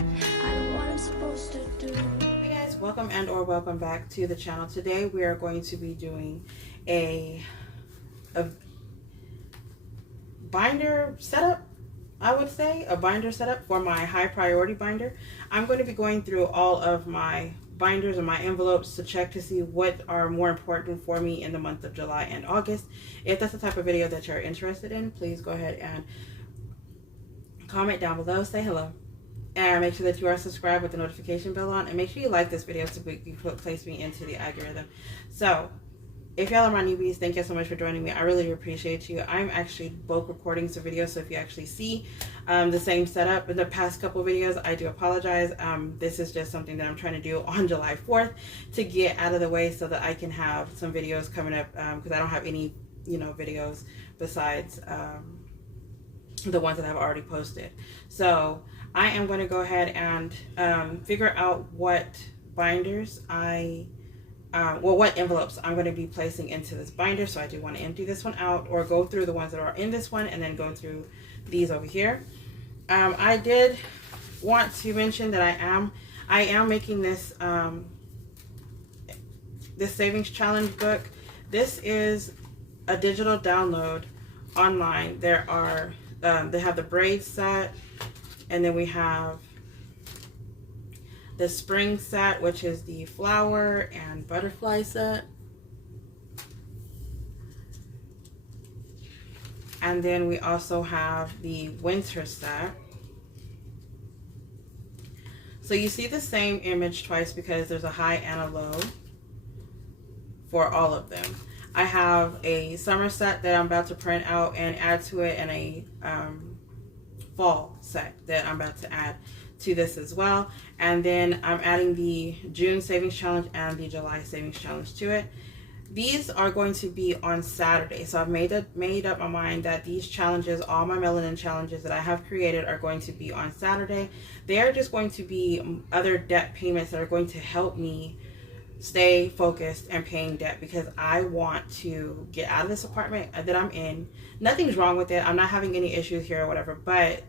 I know what I'm supposed to do. Hey guys, welcome or welcome back to the channel. Today we are going to be doing a binder setup. I would say a binder setup for my high priority binder. I'm going to be going through all of my binders and my envelopes to check to see what are more important for me in the month of July and August. If that's the type of video that you're interested in, please go ahead and comment down below, say hello, and make sure that you are subscribed with the notification bell on, and make sure you like this video so you place me into the algorithm. So if y'all are my newbies, thank you so much for joining me. I really appreciate you. I'm actually bulk recording some videos, so if you actually see the same setup in the past couple videos, I do apologize. This is just something that I'm trying to do on July 4th to get out of the way so that I can have some videos coming up, because I don't have any videos besides the ones that I've already posted. So I am going to go ahead and figure out what binders what envelopes I'm going to be placing into this binder. So I do want to empty this one out, or go through the ones that are in this one and then go through these over here. I did want to mention that I am making this this savings challenge book. This is a digital download online. There are they have the braid set, and then we have the spring set, which is the flower and butterfly set. And then we also have the winter set. So you see the same image twice because there's a high and a low for all of them. I have a summer set that I'm about to print out and add to it, and a fall set that I'm about to add to this as well. And then I'm adding the June savings challenge and the July savings challenge to it. These are going to be on Saturday. So I've made up my mind that these challenges, all my melanin challenges that I have created, are going to be on Saturday. They are just going to be other debt payments that are going to help me stay focused and paying debt, because I want to get out of this apartment that I'm in. Nothing's wrong with it. I'm not having any issues here or whatever, but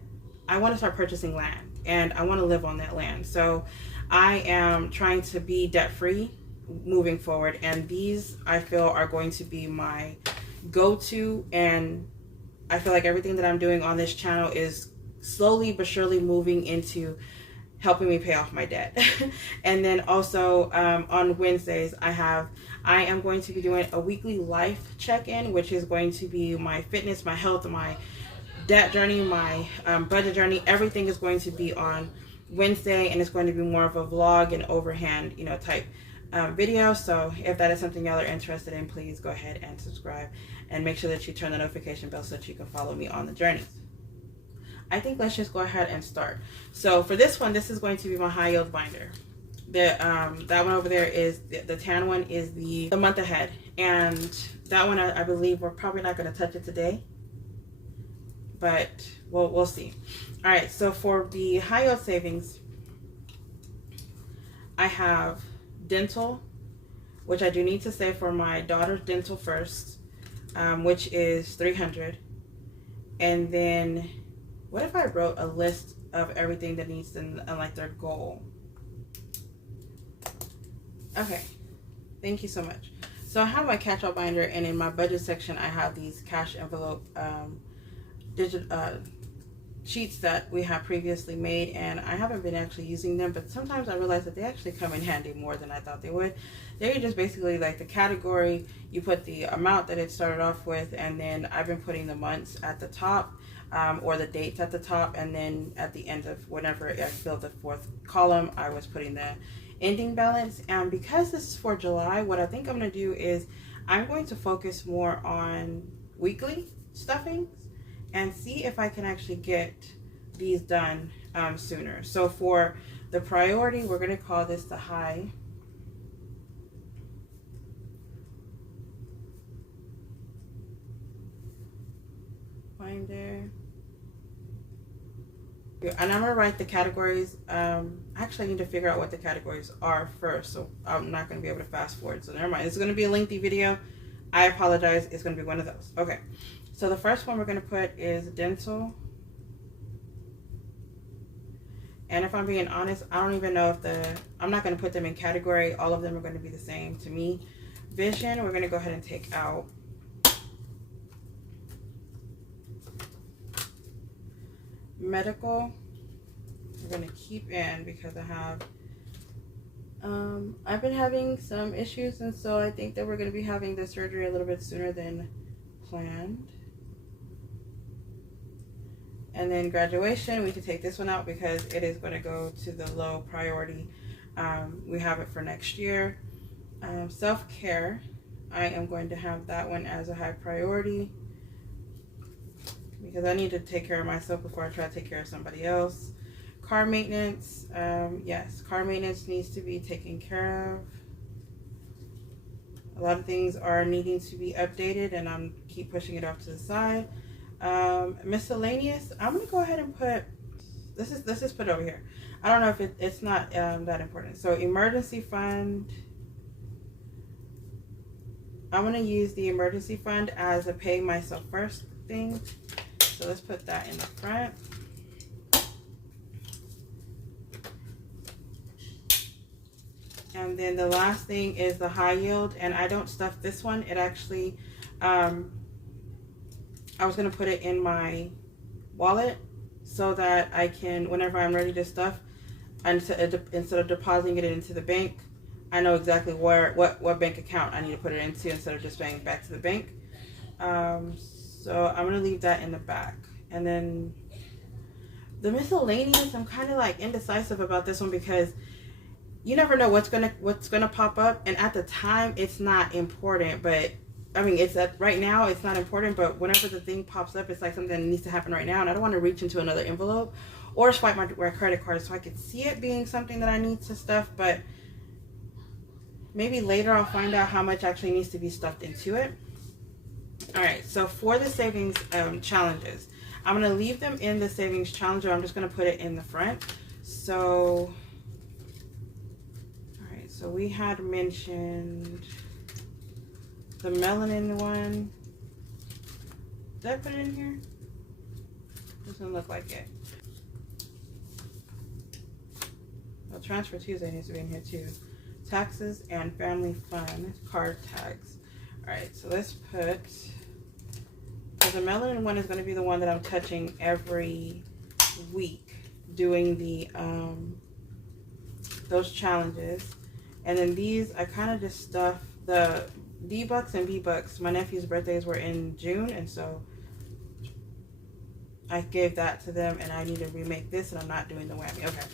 I want to start purchasing land and I want to live on that land. So I am trying to be debt free moving forward, and these I feel are going to be my go-to, and I feel like everything that I'm doing on this channel is slowly but surely moving into helping me pay off my debt. And then also on Wednesdays I am going to be doing a weekly life check-in, which is going to be my fitness, my health, my debt journey, my budget journey. Everything is going to be on Wednesday, and it's going to be more of a vlog and overhand type video. So if that is something y'all are interested in, please go ahead and subscribe, and make sure that you turn the notification bell so that you can follow me on the journeys. I think let's just go ahead and start. So for this one, this is going to be my high yield binder. That one over there is the tan one is the month ahead, and that one I believe we're probably not going to touch it today, but we'll see. All right, so for the high yield savings, I have dental, which I do need to save for my daughter's dental first, which is $300, and then what if I wrote a list of everything that needs to, like, their goal? Okay, thank you so much. So I have my catch-all binder, and in my budget section I have these cash envelope sheets that we have previously made, and I haven't been actually using them, but sometimes I realize that they actually come in handy more than I thought they would. They're just basically like the category, you put the amount that it started off with, and then I've been putting the months at the top, or the dates at the top, and then at the end of whenever I filled the fourth column, I was putting the ending balance. And because this is for July, what I think I'm going to do is I'm going to focus more on weekly stuffings and see if I can actually get these done sooner. So for the priority, we're going to call this the high binder. And I'm gonna write the categories. Actually, I need to figure out what the categories are first, so I'm not gonna be able to fast forward. So never mind. It's gonna be a lengthy video. I apologize. It's gonna be one of those. Okay. So the first one we're gonna put is dental, And if I'm being honest, I don't even know if I'm not going to put them in category. All of them are going to be the same to me. Vision, we're going to go ahead and take out. Medical, we're going to keep in because I've been having some issues, and so I think that we're going to be having the surgery a little bit sooner than planned. And then graduation, we can take this one out because it is going to go to the low priority. We have it for next year. Self-care, I am going to have that one as a high priority because I need to take care of myself before I try to take care of somebody else. Car maintenance, yes, car maintenance needs to be taken care of. A lot of things are needing to be updated, and I'm keep pushing it off to the side. Miscellaneous, I'm gonna go ahead and put this is put over here. I don't know if it's not that important. So emergency fund, I'm gonna use the emergency fund as a pay myself first thing. So let's put that in the front. And then the last thing is the high yield, and I don't stuff this one. It actually I was going to put it in my wallet so that I can, whenever I'm ready to stuff, instead of depositing it into the bank, I know exactly what bank account I need to put it into instead of just paying back to the bank. So I'm going to leave that in the back. And then the miscellaneous, I'm kind of like indecisive about this one because you never know what's gonna pop up, and at the time it's not important, but I mean, it's right now it's not important, but whenever the thing pops up, it's like something that needs to happen right now, and I don't want to reach into another envelope or swipe my credit card so I could see it being something that I need to stuff, but maybe later I'll find out how much actually needs to be stuffed into it. All right, so for the savings challenges, I'm going to leave them in the savings challenge, or I'm just going to put it in the front. So, all right, so we had mentioned the melanin one. Did I put it in here? Doesn't look like it. Well, Transfer Tuesday needs to be in here too. Taxes and family fun, card tags. All right, so let's put, because the melanin one is going to be the one that I'm touching every week, doing the those challenges. And then these, I kind of just stuff the D-Bucks and B-Bucks. My nephew's birthdays were in June, and so I gave that to them, and I need to remake this, and I'm not doing the whammy. Okay.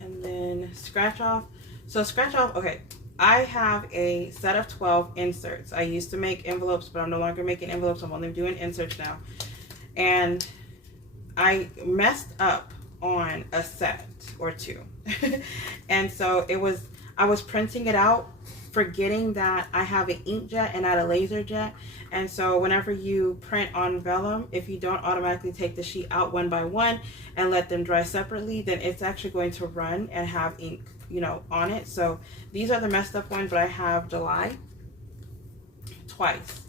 And then scratch off. So scratch off, okay. I have a set of 12 inserts. I used to make envelopes, but I'm no longer making envelopes. I'm only doing inserts now. And I messed up on a set or two. And so I was printing it out, forgetting that I have an inkjet and not a laser jet. And so whenever you print on vellum, if you don't automatically take the sheet out one by one and let them dry separately, then it's actually going to run and have ink, you know, on it. So these are the messed up ones, but I have July twice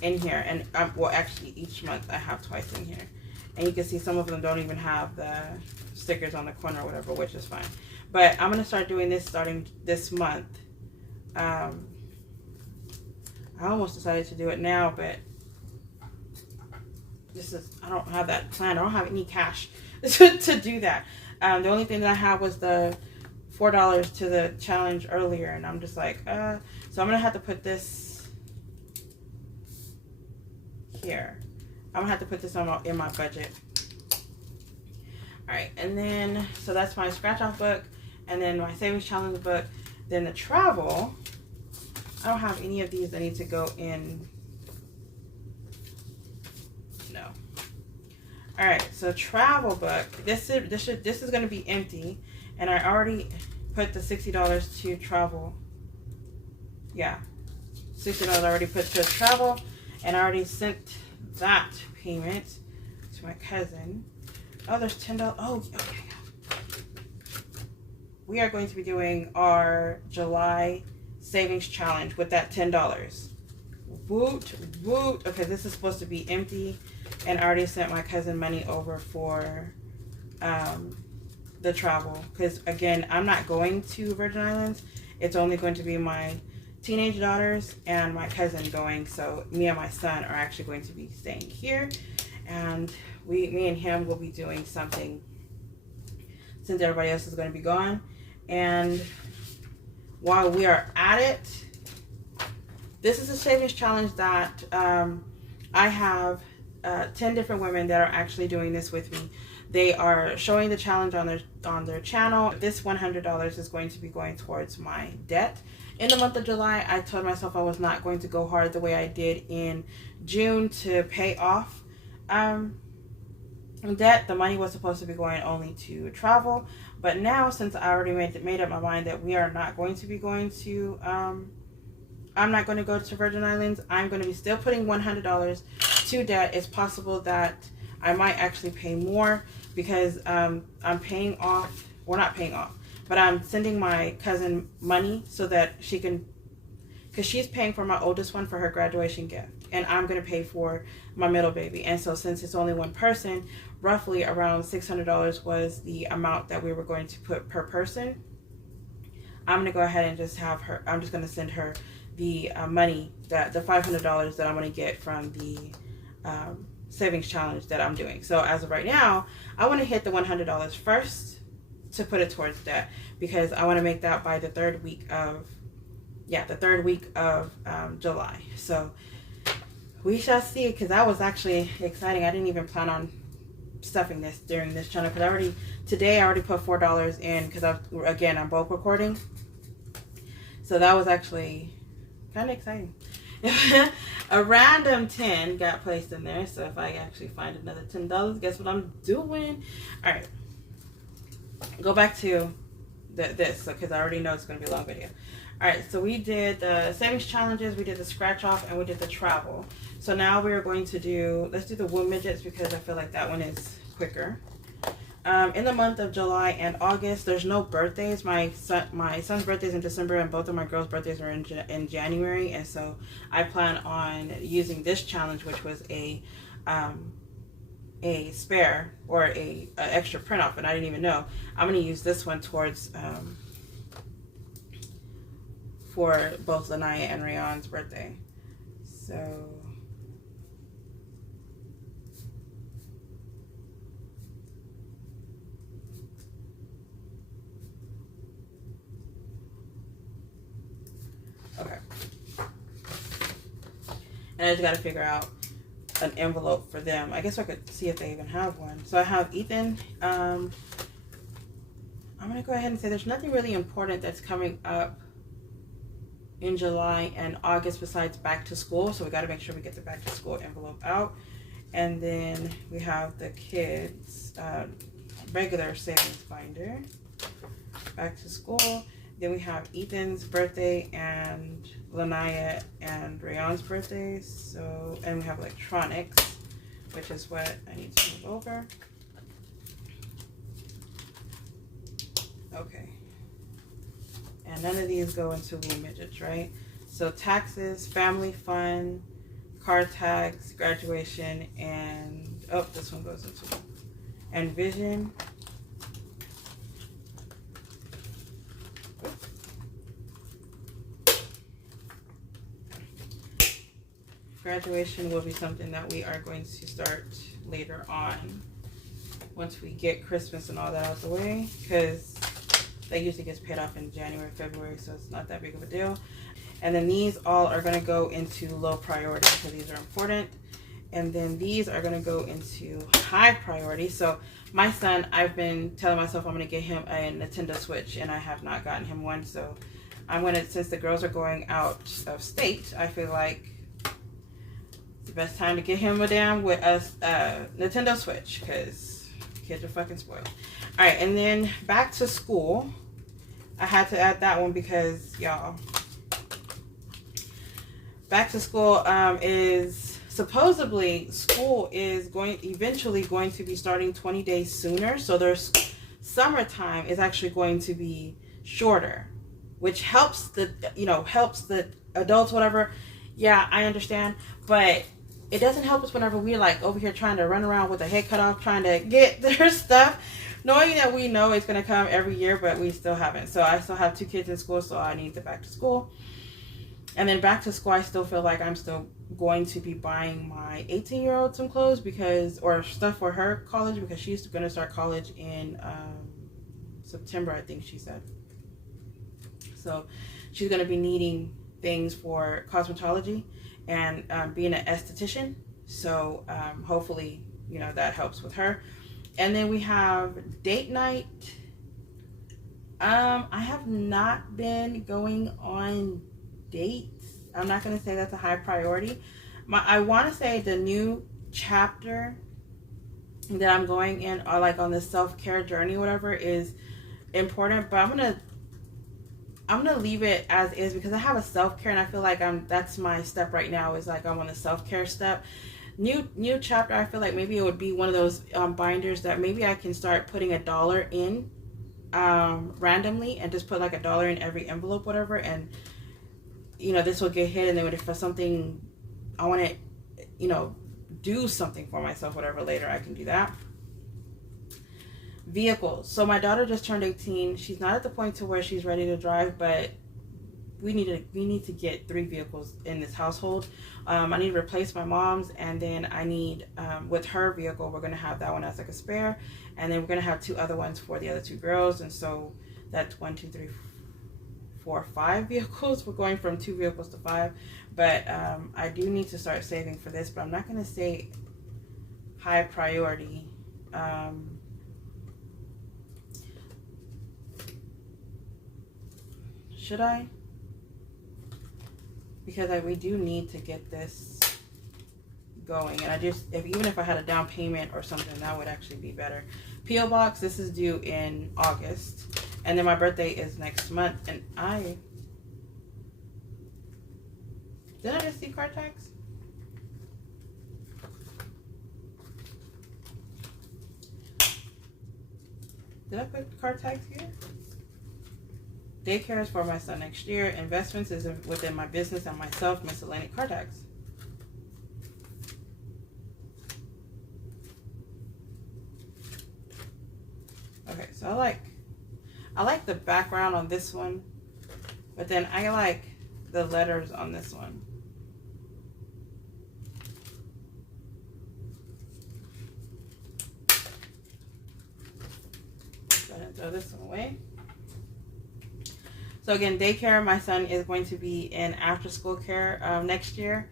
in here. And well, actually each month I have twice in here. And you can see some of them don't even have the stickers on the corner or whatever, which is fine. But I'm going to start doing this starting this month. I almost decided to do it now, but I don't have that planned. I don't have any cash to do that. The only thing that I have was the $4 to the challenge earlier, and I'm just like, so I'm going to have to put this here. I'm going to have to put this in my budget. All right, and then, so that's my scratch off book, and then my savings challenge book. Then the travel, I don't have any of these that need to go in. No. All right, so travel book. This is going to be empty, and I already put the $60 to travel. Yeah, $60 already put to travel, and I already sent that payment to my cousin. Oh, there's $10. Oh, okay. We are going to be doing our July savings challenge with that $10. Woot, woot. Okay, this is supposed to be empty. and I already sent my cousin money over for the travel, because again, I'm not going to Virgin Islands. It's only going to be my teenage daughters and my cousin going, so me and my son are actually going to be staying here, and me and him will be doing something since everybody else is going to be gone. And while we are at it, this is a savings challenge that I have 10 different women that are actually doing this with me. They are showing the challenge on their channel. This $100 is going to be going towards my debt. In the month of July, I told myself I was not going to go hard the way I did in June to pay off debt. The money was supposed to be going only to travel, but now, since I already made up my mind that we are not going to be going to I'm not going to go to Virgin Islands, I'm going to be still putting $100 to debt. It's possible that I might actually pay more, because I'm paying off, well, not paying off, but I'm sending my cousin money so that she can, because she's paying for my oldest one for her graduation gift, and I'm going to pay for my middle baby. And so since it's only one person, roughly around $600 was the amount that we were going to put per person. I'm going to go ahead and just have her, I'm just going to send her the money, that the $500 that I'm going to get from the savings challenge that I'm doing. So as of right now, I want to hit the $100 first to put it towards debt, because I want to make that by the third week of July. So we shall see, because that was actually exciting. I didn't even plan on stuffing this during this channel, because today I already put $4 in, because I'm bulk recording. So that was actually kind of exciting. A random 10 got placed in there, so if I actually find another $10, guess what I'm doing? All right, go back to this, because I already know it's going to be a long video. All right, so we did the savings challenges, we did the scratch off, and we did the travel. So now we are going to let's do the womb midgets, because I feel like that one is quicker. In the month of July and August, there's no birthdays. My son's birthday is in December, and both of my girls' birthdays are in January. And so I plan on using this challenge, which was a spare or a extra print off, and I didn't even know. I'm going to use this one towards for both Lanaya and Rayon's birthday. So okay. And I just got to figure out an envelope for them. I guess I could see if they even have one. So I have Ethan. I'm going to go ahead and say there's nothing really important that's coming up in July and August besides back to school. So we got to make sure we get the back to school envelope out. And then we have the kids' regular savings binder. Back to school. Then we have Ethan's birthday and Lanaya and Rayon's birthdays. So, and we have electronics, which is what I need to move over. Okay. And none of these go into womb midgets, right? So taxes, family fun, car tags, graduation, and oh, this one goes into and vision. Graduation will be something that we are going to start later on, once we get Christmas and all that out of the way, because that usually gets paid off in January, February, so it's not that big of a deal. And then these all are going to go into low priority, because these are important. And then these are going to go into high priority. So my son, I've been telling myself I'm going to get him a Nintendo Switch, and I have not gotten him one. So I'm going to, since the girls are going out of state, I feel like it's the best time to get him a damn Nintendo Switch, because kids are fucking spoiled. All right, and then back to school. I had to add that one because, y'all, back to school is supposedly school is eventually going to be starting 20 days sooner. So there's summertime is actually going to be shorter, which helps the adults, whatever. Yeah, I understand, but it doesn't help us whenever we're like over here trying to run around with a head cut off, trying to get their stuff, knowing that we know it's going to come every year, but we still haven't. So I still have 2 kids in school, so I need the back to school. And then back to school, I still feel like I'm still going to be buying my 18-year-old some clothes or stuff for her college, because she's going to start college in September, I think she said. So she's going to be needing things for cosmetology and being an esthetician. So hopefully, that helps with her. And then we have date night. I have not been going on dates. I'm not going to say that's a high priority. I want to say the new chapter that I'm going in, or like on the self-care journey or whatever, is important, but I'm gonna leave it as is, because I have a self-care, and I feel like that's my step right now, is like I'm on the self-care step. New chapter, I feel like maybe it would be one of those binders that maybe I can start putting $1 in randomly, and just put like $1 in every envelope, whatever, and this will get hit, and then if for something I want to do something for myself, whatever, later I can do that. Vehicles. So my daughter just turned 18. She's not at the point to where she's ready to drive, but we need to get 3 vehicles in this household. I need to replace my mom's, and then I need with her vehicle, we're going to have that one as like a spare, and then we're going to have 2 other ones for the other 2 girls, and so that's 1, 2, 3, 4, 5 vehicles. We're going from 2 vehicles to 5, but I do need to start saving for this, but I'm not going to say high priority. Should I? Because we do need to get this going, and even if I had a down payment or something, that would actually be better. P.O. Box, this is due in August, and then my birthday is next month, and did I just see card tags? Did I put card tags here? Daycare is for my son next year. Investments is within my business and myself. Miscellaneous card tags. Okay, so I like the background on this one, but then I like the letters on this one. Go ahead and throw this one away. So again, daycare, my son is going to be in after school care next year.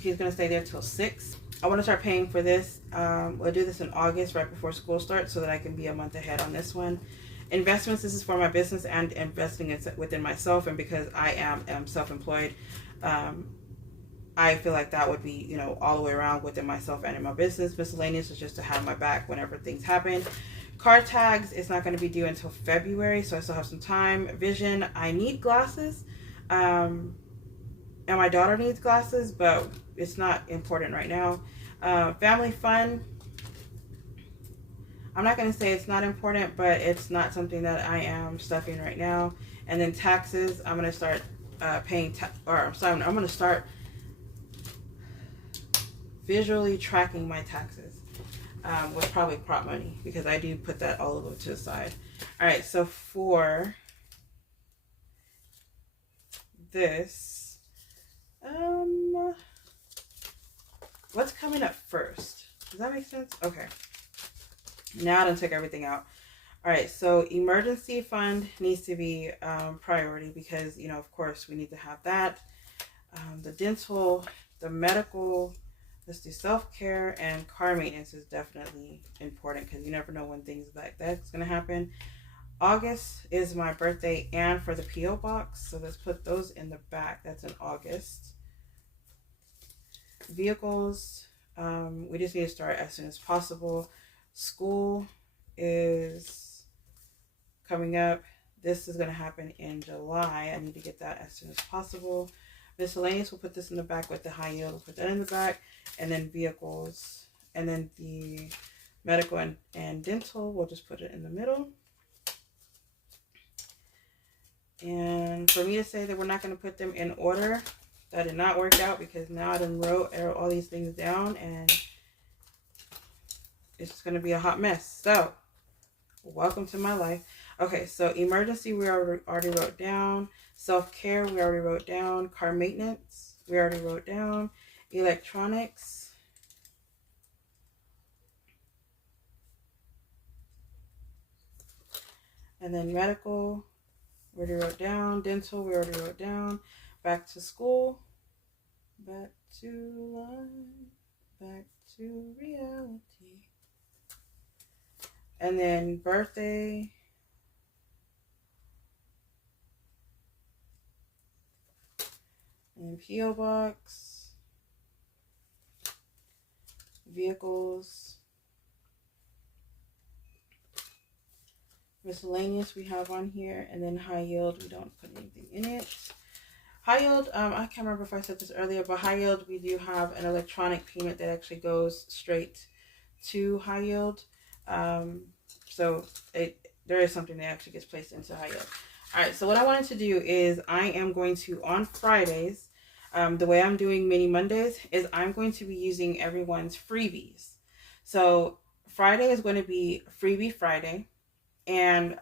He's going to stay there till 6. I want to start paying for this. We'll do this in August, right before school starts, so that I can be a month ahead on this one. Investments, this is for my business and investing within myself, and because I am self-employed, I feel like that would be, all the way around within myself and in my business. Miscellaneous is just to have my back whenever things happen. Card tags is not going to be due until February, so I still have some time. Vision, I need glasses, and my daughter needs glasses, but it's not important right now. Family fun, I'm not going to say it's not important, but it's not something that I am stuffing right now. And then taxes, I'm going to start I'm going to start visually tracking my taxes. With probably prop money, because I do put that all over to the side. All right, so for this, what's coming up first? Does that make sense? Okay. Now I done took everything out. All right, so emergency fund needs to be priority, because, of course, we need to have that. The dental, the medical, let's do self-care, and car maintenance is definitely important, because you never know when things like that's going to happen. August is my birthday and for the P.O. box, so let's put those in the back. That's in August. Vehicles, we just need to start as soon as possible. School is coming up. This is going to happen in July. I need to get that as soon as possible. Miscellaneous, we'll put this in the back with the high yield. We'll put that in the back. And then vehicles. And then the medical and dental, we'll just put it in the middle. And for me to say that we're not going to put them in order, That did not work out because now I done wrote all these things down and it's going to be a hot mess. So, welcome to my life. Okay, so emergency we already wrote down. Self-care we already wrote down. Car maintenance we already wrote down. Electronics. And then medical we already wrote down. Dental we already wrote down. Back to school. Back to life. Back to reality. And then birthday. And P.O. Box. Vehicles. Miscellaneous we have on here. And then high yield, we don't put anything in it. High yield, I can't remember if I said this earlier, but high yield, we do have an electronic payment that actually goes straight to high yield. So there is something that actually gets placed into high yield. All right, so what I wanted to do is I am going to, on Fridays, the way I'm doing Mini Mondays is I'm going to be using everyone's freebies. So Friday is going to be Freebie Friday, and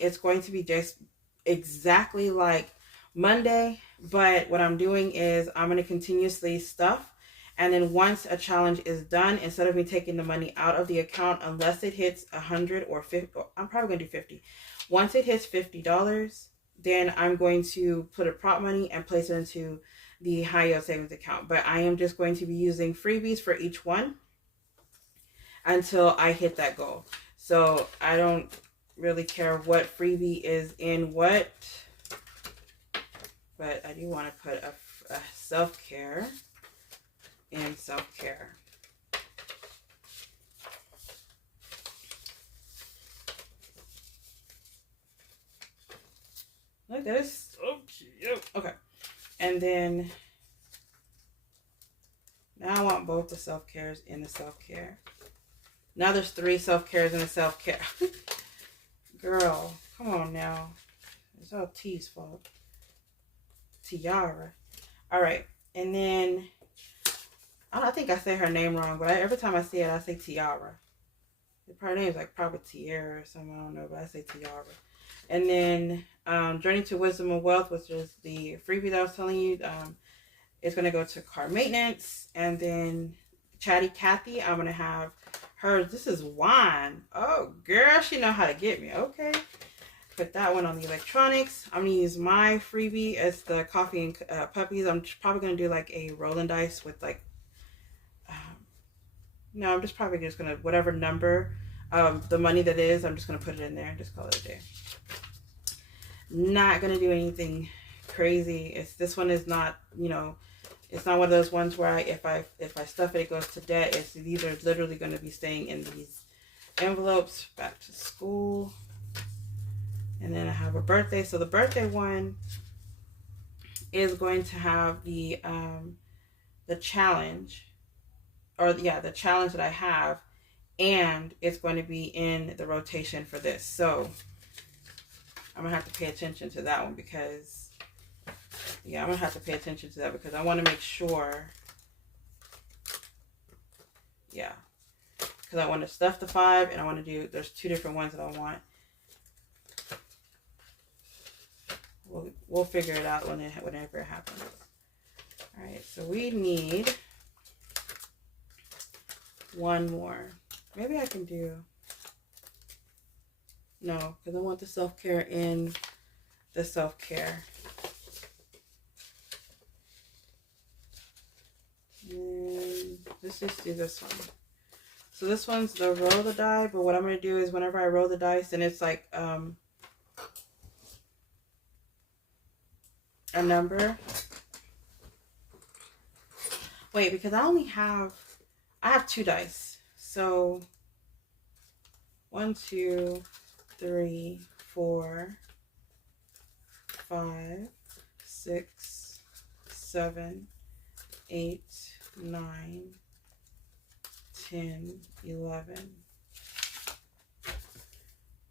it's going to be just exactly like Monday, but what I'm doing is I'm going to continuously stuff. And then once a challenge is done, instead of me taking the money out of the account, unless it hits 100 or 50, I'm probably going to do 50. Once it hits $50, then I'm going to put a prop money and place it into the high yield savings account. But I am just going to be using freebies for each one until I hit that goal. So I don't really care what freebie is in what, but I do want to put a self-care in self-care. Look, that is so cute. Okay. And then now I want both the self-cares in the self-care. Now there's 3 self-cares in the self-care. Girl, come on now. It's all T's fault. Tiara. All right. And then I think I say her name wrong, but every time I see it, I say Tiara. Her name is like probably Tiara or something, I don't know, but I say Tiara. And then Journey to Wisdom and Wealth, which is the freebie that I was telling you, it's going to go to car maintenance. And then Chatty Cathy, I'm going to have her. This is wine. Oh, girl, she know how to get me. Okay. Put that one on the electronics. I'm going to use my freebie as the coffee and puppies. I'm probably going to do like a rolling dice with like, no, I'm just probably just going to, whatever number the money that is, I'm just going to put it in there and just call it a day. Not going to do anything crazy. This one is not, you know, it's not one of those ones where if I stuff it, it goes to debt. These are literally going to be staying in these envelopes. Back to school. And then I have a birthday. So the birthday one is going to have the challenge, or yeah, the challenge that I have, and it's going to be in the rotation for this. So I'm gonna have to pay attention to that one because, yeah, I'm gonna have to pay attention to that because I want to make sure, yeah, because I want to stuff the 5 and I want to do, there's 2 different ones that I want. We'll figure it out whenever it happens. All right, so we need one more. Maybe I can do, no, because I want the self-care in the self-care. And let's just do this one. So this one's the roll the die, but what I'm going to do is whenever I roll the dice, and it's like a number. Wait, because I have 2 dice. So 1, 2, 3, 4, 5, 6, 7, 8, 9, 10, 11.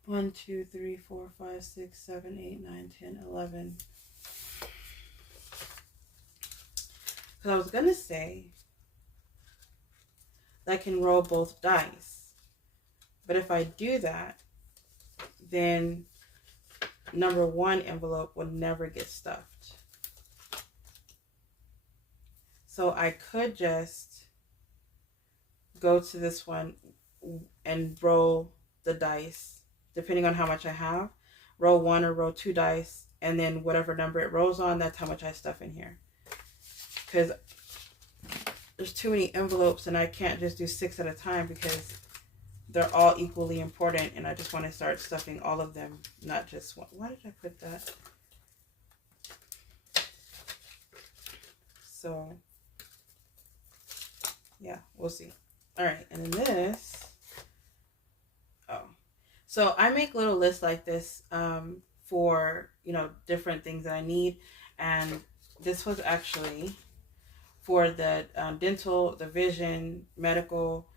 1, 2, 3, 4, 5, 6, 7, 8, 9, 10, 11. Because I was going to say that I can roll both dice. But if I do that, then number 1 envelope will never get stuffed. So I could just go to this one and roll the dice, depending on how much I have. Roll 1 or roll 2 dice, and then whatever number it rolls on, that's how much I stuff in here. Because there's too many envelopes, and I can't just do 6 at a time because they're all equally important, and I just want to start stuffing all of them, not just one. Why did I put that? So, yeah, we'll see. All right, and then this. Oh, so I make little lists like this for, you know, different things that I need, and this was actually for the dental, the vision, medical,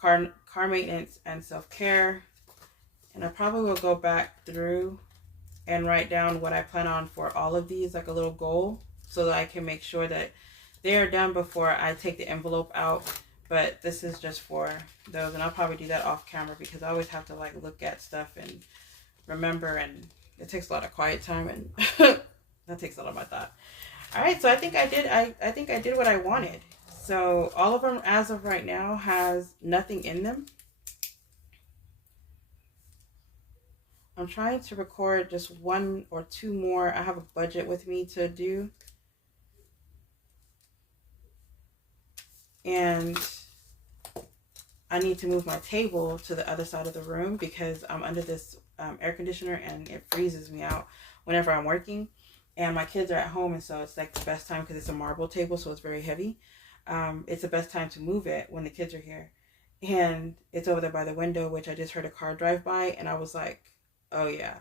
car maintenance, and self-care. And I probably will go back through and write down what I plan on for all of these, like a little goal, so that I can make sure that they are done before I take the envelope out. But this is just for those, and I'll probably do that off camera because I always have to like look at stuff and remember, and it takes a lot of quiet time, and that takes a lot of my thought. All right, so I think I did what I wanted. So all of them as of right now has nothing in them. I'm trying to record just 1 or 2 more. I have a budget with me to do. And I need to move my table to the other side of the room because I'm under this air conditioner and it freezes me out whenever I'm working. And my kids are at home, and so it's like the best time because it's a marble table, so it's very heavy. It's the best time to move it when the kids are here. And it's over there by the window, which I just heard a car drive by, and I was like, oh yeah,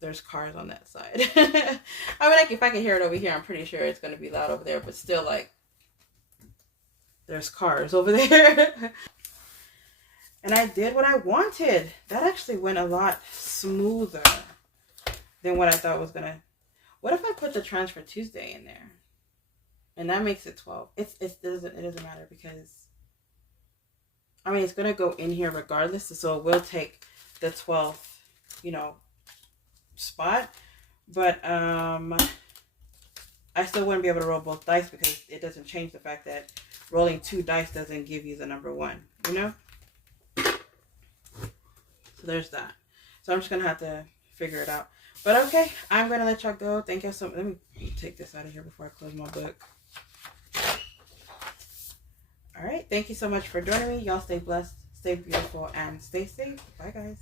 there's cars on that side. I mean, like, if I can hear it over here, I'm pretty sure it's going to be loud over there, but still, like, there's cars over there. And I did what I wanted. That actually went a lot smoother than what I thought was going to. What if I put the Transfer Tuesday in there? And that makes it 12. It doesn't matter because, I mean, it's going to go in here regardless. So it will take the 12th, you know, spot. But I still wouldn't be able to roll both dice because it doesn't change the fact that rolling 2 dice doesn't give you the number 1, you know? So there's that. So I'm just going to have to figure it out. But okay, I'm going to let y'all go. Thank you so much. Let me take this out of here before I close my book. All right. Thank you so much for joining me. Y'all stay blessed, stay beautiful, and stay safe. Bye, guys.